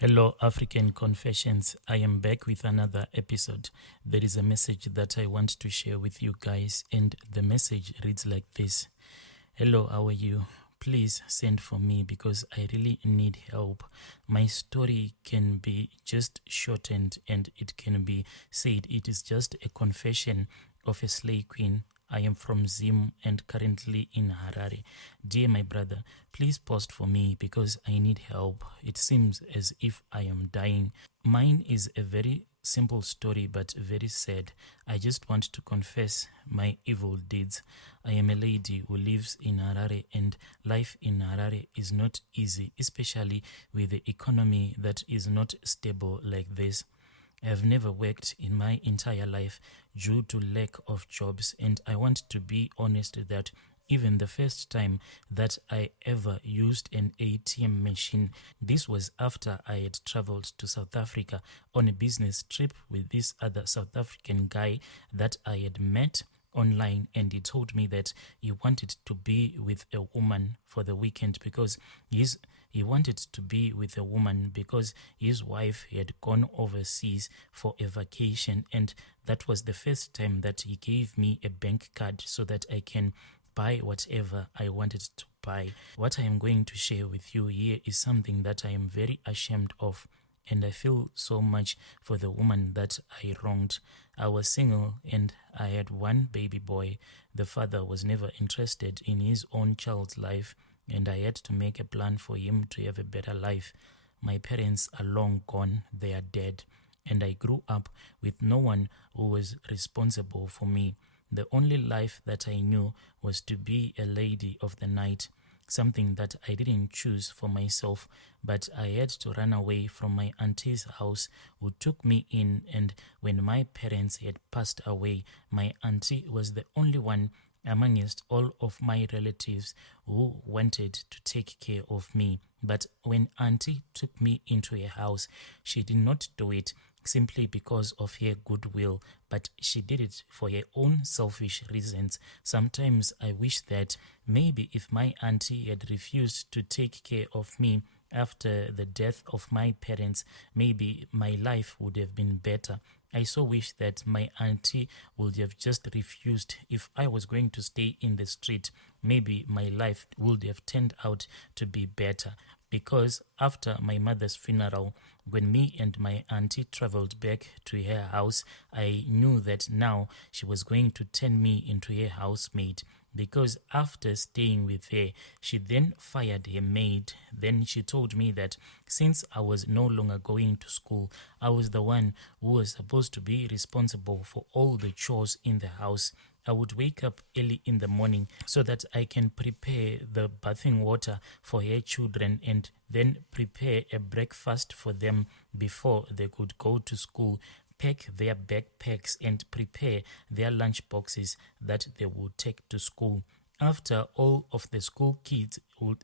Hello, African Confessions. I am back with another episode. There is a message that I want to share with you guys, and the message reads like this. Hello, how are you? Please send for me because I really need help. My story can be just shortened and it can be said it is just a confession of a slay queen. I am from Zim and currently in Harare. Dear my brother, please post for me because I need help. It seems as if I am dying. Mine is a very simple story but very sad. I just want to confess my evil deeds. I am a lady who lives in Harare, and life in Harare is not easy, especially with the economy that is not stable like this. I have never worked in my entire life due to lack of jobs, and I want to be honest that even the first time that I ever used an ATM machine, this was after I had traveled to South Africa on a business trip with this other South African guy that I had met online, and he told me that he wanted to be with a woman for the weekend because he wanted to be with a woman because his wife had gone overseas for a vacation, and that was the first time that he gave me a bank card so that I can buy whatever I wanted to buy. What I am going to share with you here is something that I am very ashamed of, and I feel so much for the woman that I wronged. I was single and I had one baby boy. The father was never interested in his own child's life, and I had to make a plan for him to have a better life. My parents are long gone, they are dead, and I grew up with no one who was responsible for me. The only life that I knew was to be a lady of the night, something that I didn't choose for myself, but I had to run away from my auntie's house who took me in, and when my parents had passed away, my auntie was the only one amongst all of my relatives who wanted to take care of me. But when auntie took me into her house, she did not do it simply because of her goodwill, but she did it for her own selfish reasons. Sometimes I wish that maybe if my auntie had refused to take care of me after the death of my parents, maybe my life would have been better. I so wish that my auntie would have just refused. If I was going to stay in the street, maybe my life would have turned out to be better. Because after my mother's funeral, when me and my auntie traveled back to her house, I knew that now she was going to turn me into her housemaid. Because after staying with her, she then fired her maid. Then she told me that since I was no longer going to school, I was the one who was supposed to be responsible for all the chores in the house. I would wake up early in the morning so that I can prepare the bathing water for her children and then prepare a breakfast for them before they could go to school, pack their backpacks and prepare their lunch boxes that they would take to school. After all of the school kids would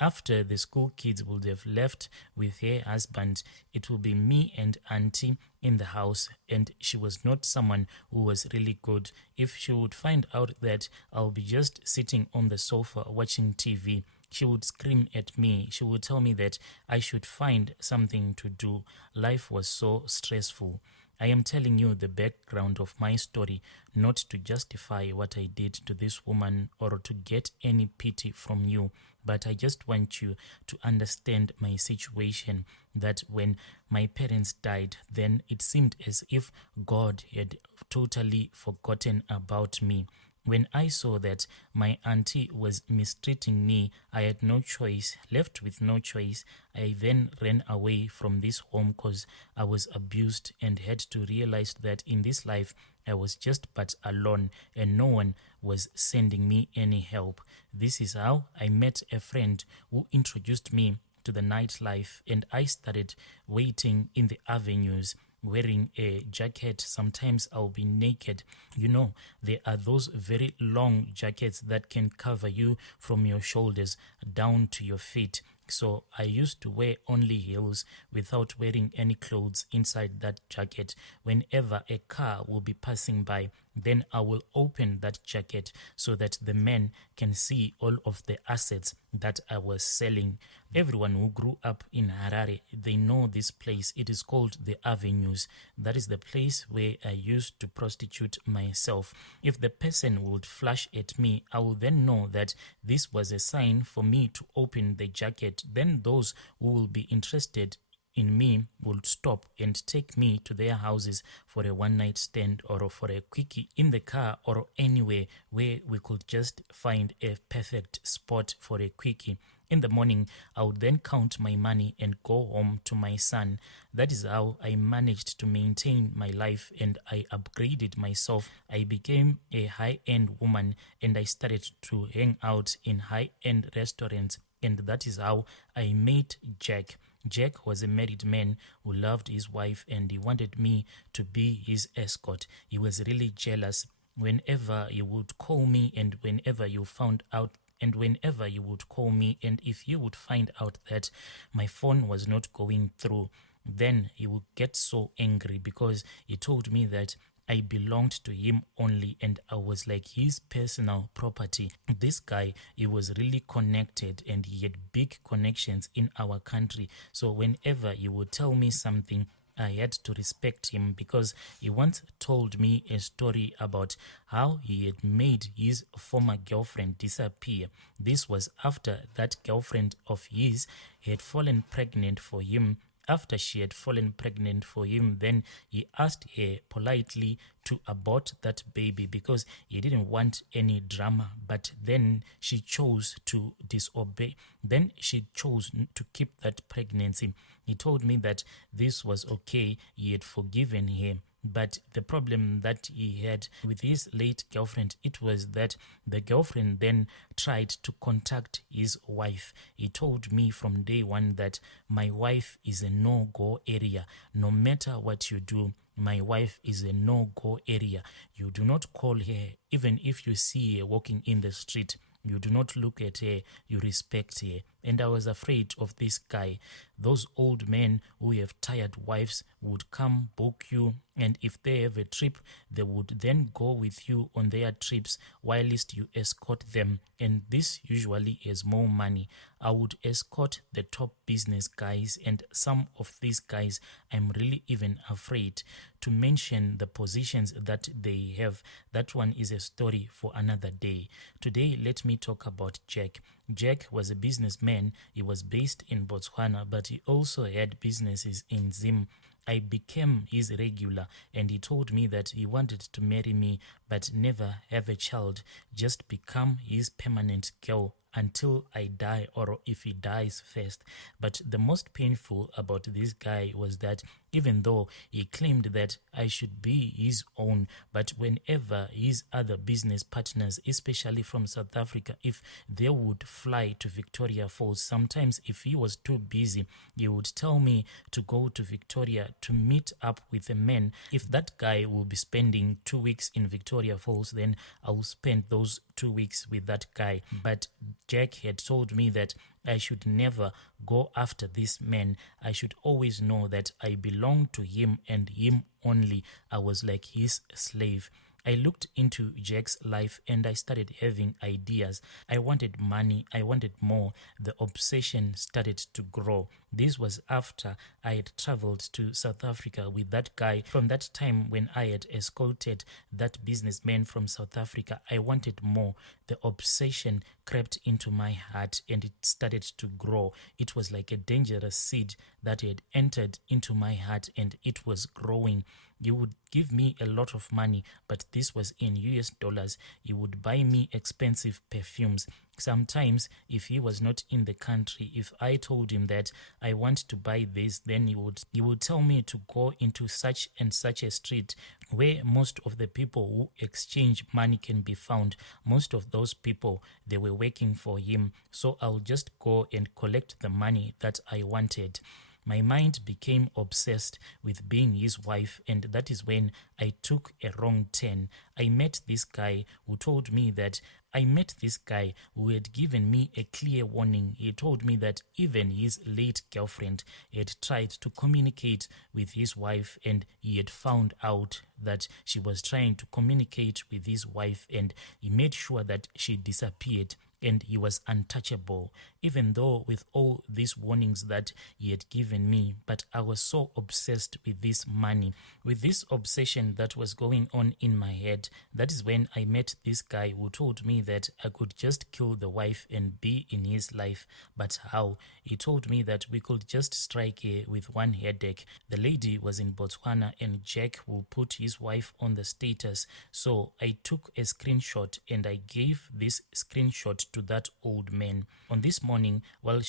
After the school kids would have left with her husband, it will be me and auntie in the house, and she was not someone who was really good. If she would find out that I'll be just sitting on the sofa watching TV, she would scream at me. She would tell me that I should find something to do. Life was so stressful. I am telling you the background of my story, not to justify what I did to this woman or to get any pity from you, but I just want you to understand my situation, that when my parents died, then it seemed as if God had totally forgotten about me. When I saw that my auntie was mistreating me, I had no choice. Left with no choice, I then ran away from this home because I was abused and had to realize that in this life I was just but alone and no one was sending me any help. This is how I met a friend who introduced me to the nightlife, and I started waiting in the avenues wearing a jacket. Sometimes I'll be naked. There are those very long jackets that can cover you from your shoulders down to your feet. so I used to wear only heels without wearing any clothes inside that jacket. Whenever a car will be passing by, then I will open that jacket so that the men can see all of the assets that I was selling. Everyone who grew up in Harare, they know this place. It is called the Avenues. That is the place where I used to prostitute myself. If the person would flash at me, I will then know that this was a sign for me to open the jacket. Then those who will be interested in me would stop and take me to their houses for a one-night stand or for a quickie in the car or anywhere where we could just find a perfect spot for a quickie. In the morning, I would then count my money and go home to my son. That is how I managed to maintain my life, and I upgraded myself. I became a high-end woman, and I started to hang out in high-end restaurants, and that is how I met Jack. Jack was a married man who loved his wife, and he wanted me to be his escort. He was really jealous. Whenever you would call me and whenever you found out and whenever you would call me, and if you would find out that my phone was not going through, then he would get so angry because he told me that I belonged to him only and I was like his personal property. This guy, he was really connected and he had big connections in our country. So whenever he would tell me something, I had to respect him because he once told me a story about how he had made his former girlfriend disappear. This was after that girlfriend of his had fallen pregnant for him. After she had fallen pregnant for him, then he asked her politely to abort that baby because he didn't want any drama, but then she chose to disobey. Then she chose to keep that pregnancy. He told me that this was okay, he had forgiven her. But the problem that he had with his late girlfriend, it was that the girlfriend then tried to contact his wife. He told me from day one that my wife is a no-go area. No matter what you do, my wife is a no-go area. You do not call her, even if you see her walking in the street. You do not look at her, you respect her. And I was afraid of this guy. Those old men who have tired wives would come book you, and if they have a trip, they would then go with you on their trips whilst you escort them. And this usually has more money. I would escort the top business guys, and some of these guys I'm really even afraid to mention the positions that they have. That one is a story for another day. Today, let me talk about Jack. Jack was a businessman. He was based in Botswana, but he also had businesses in Zim. I became his regular, and he told me that he wanted to marry me but never have a child, just become his permanent girl until I die or if he dies first. But the most painful about this guy was that even though he claimed that I should be his own, but whenever his other business partners, especially from South Africa, if they would fly to Victoria Falls, sometimes if he was too busy, he would tell me to go to Victoria to meet up with a man. If that guy will be spending 2 weeks in Victoria Falls, then I will spend those 2 weeks with that guy. But Jack had told me that I should never go after this man. I should always know that I belong to him and him only. I was like his slave. I looked into Jack's life and I started having ideas. I wanted money. I wanted more. The obsession started to grow. This was after I had traveled to South Africa with that guy. From that time when I had escorted that businessman from South Africa, I wanted more. The obsession crept into my heart and it started to grow. It was like a dangerous seed that had entered into my heart and it was growing. You would give me a lot of money, but this was in US dollars. You would buy me expensive perfumes. Sometimes, if he was not in the country, if I told him that I want to buy this, then he would tell me to go into such and such a street where most of the people who exchange money can be found. Most of those people, they were working for him. So I'll just go and collect the money that I wanted. My mind became obsessed with being his wife, and that is when I took a wrong turn. I met this guy who told me that I met this guy who had given me a clear warning. He told me that even his late girlfriend had tried to communicate with his wife, and he had found out that she was trying to communicate with his wife, and he made sure that she disappeared and he was untouchable, even though with all these warnings that he had given me. But I was so obsessed with this money, with this obsession that was going on in my head. That is when I met this guy who told me that I could just kill the wife and be in his life. But how? He told me that we could just strike her with one headache. The lady was in Botswana and Jack will put his wife on the status. So I took a screenshot and I gave this screenshot to that old man. On one morning whilst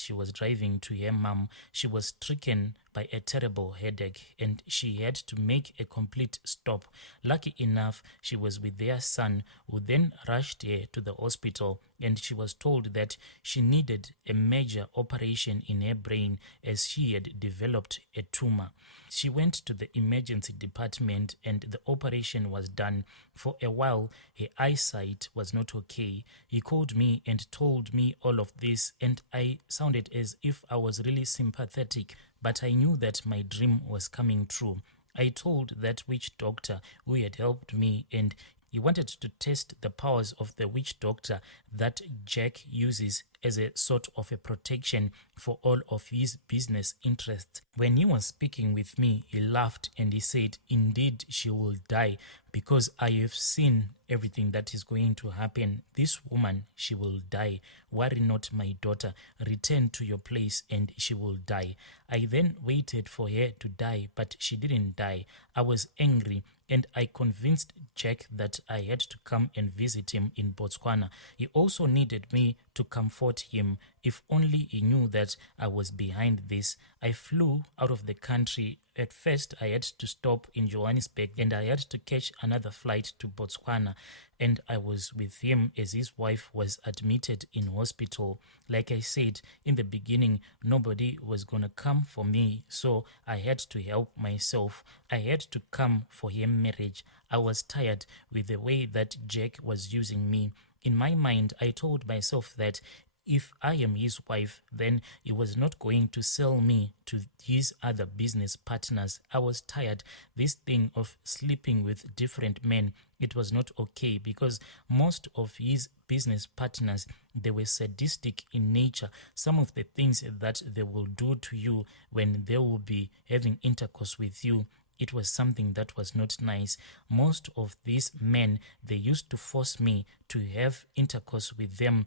she was driving to her mom, she was stricken by a terrible headache and she had to make a complete stop. Lucky enough, she was with their son, who then rushed her to the hospital, and she was told that she needed a major operation in her brain as she had developed a tumor. She went to the emergency department and the operation was done. For a while, her eyesight was not okay. He called me and told me all of this, and I sounded as if I was really sympathetic, but I knew that my dream was coming true. I told that witch doctor who had helped me, and he wanted to test the powers of the witch doctor that Jack uses as a sort of a protection for all of his business interests. When he was speaking with me, he laughed and he said, "Indeed, she will die, because I have seen everything that is going to happen. This woman, she will die. Worry not, my daughter. Return to your place and she will die." I then waited for her to die, but she didn't die. I was angry and I convinced Jack that I had to come and visit him in Botswana. He also needed me to comfort him. If only he knew that I was behind this. I flew out of the country. At first, I had to stop in Johannesburg and I had to catch another flight to Botswana. And I was with him as his wife was admitted in hospital. Like I said in the beginning, nobody was going to come for me, so I had to help myself. I had to come for her marriage. I was tired with the way that Jack was using me. In my mind, I told myself that if I am his wife, then he was not going to sell me to his other business partners. I was tired. This thing of sleeping with different men, it was not okay, because most of his business partners, they were sadistic in nature. Some of the things that they will do to you when they will be having intercourse with you, it was something that was not nice. Most of these men, they used to force me to have intercourse with them.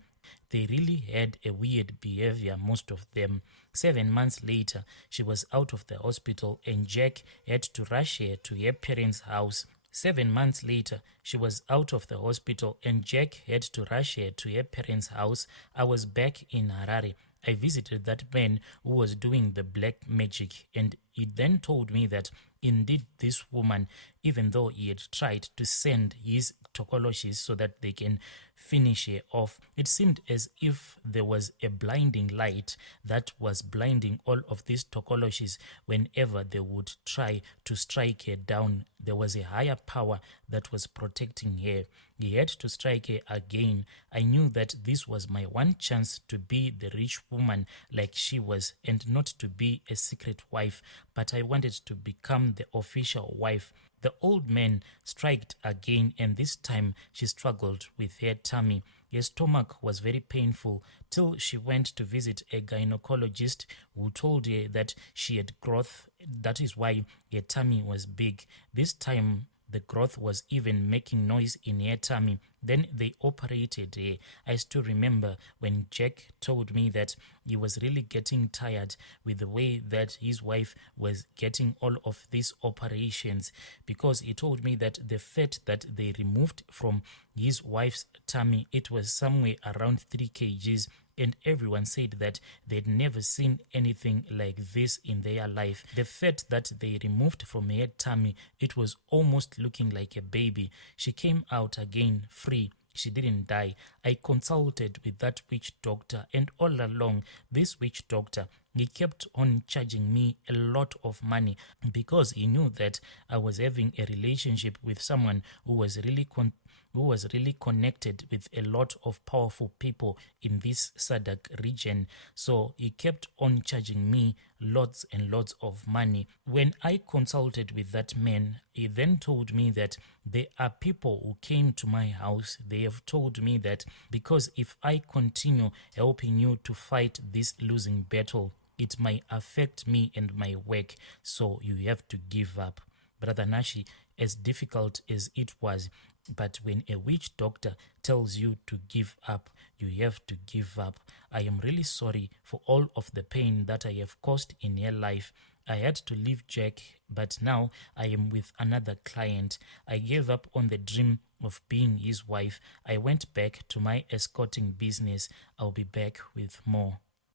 They really had a weird behavior, most of them. 7 months later, she was out of the hospital and Jack had to rush her to her parents' house. 7 months later, she was out of the hospital and Jack had to rush her to her parents' house. I was back in Harare. I visited that man who was doing the black magic, and he then told me that indeed this woman, even though he had tried to send his tokoloshis so that they can finish her off, it seemed as if there was a blinding light that was blinding all of these tokoloshis whenever they would try to strike her down. There was a higher power that was protecting her. He had to strike her again. I knew that this was my one chance to be the rich woman like she was, and not to be a secret wife, but I wanted to become the official wife. The old man striked again, and this time she struggled with her tummy. Her stomach was very painful till she went to visit a gynecologist who told her that she had growth. That is why her tummy was big. This time the growth was even making noise in her tummy. Then they operated her. I still remember when Jack told me that he was really getting tired with the way that his wife was getting all of these operations, because he told me that the fat that they removed from his wife's tummy, it was somewhere around 3 kgs. And everyone said that they'd never seen anything like this in their life. The fat that they removed from her tummy, it was almost looking like a baby. She came out again free. She didn't die. I consulted with that witch doctor, and all along, this witch doctor, he kept on charging me a lot of money because he knew that I was having a relationship with someone who was really connected with a lot of powerful people in this SADC region. So he kept on charging me lots and lots of money. When I consulted with that man, he then told me that there are people who came to my house. They have told me that because if I continue helping you to fight this losing battle, it might affect me and my work, so you have to give up. Brother Nashi, as difficult as it was, but when a witch doctor tells you to give up, you have to give up. I am really sorry for all of the pain that I have caused in your life. I had to leave Jack, but now I am with another client. I gave up on the dream of being his wife. I went back to my escorting business. I'll be back with more.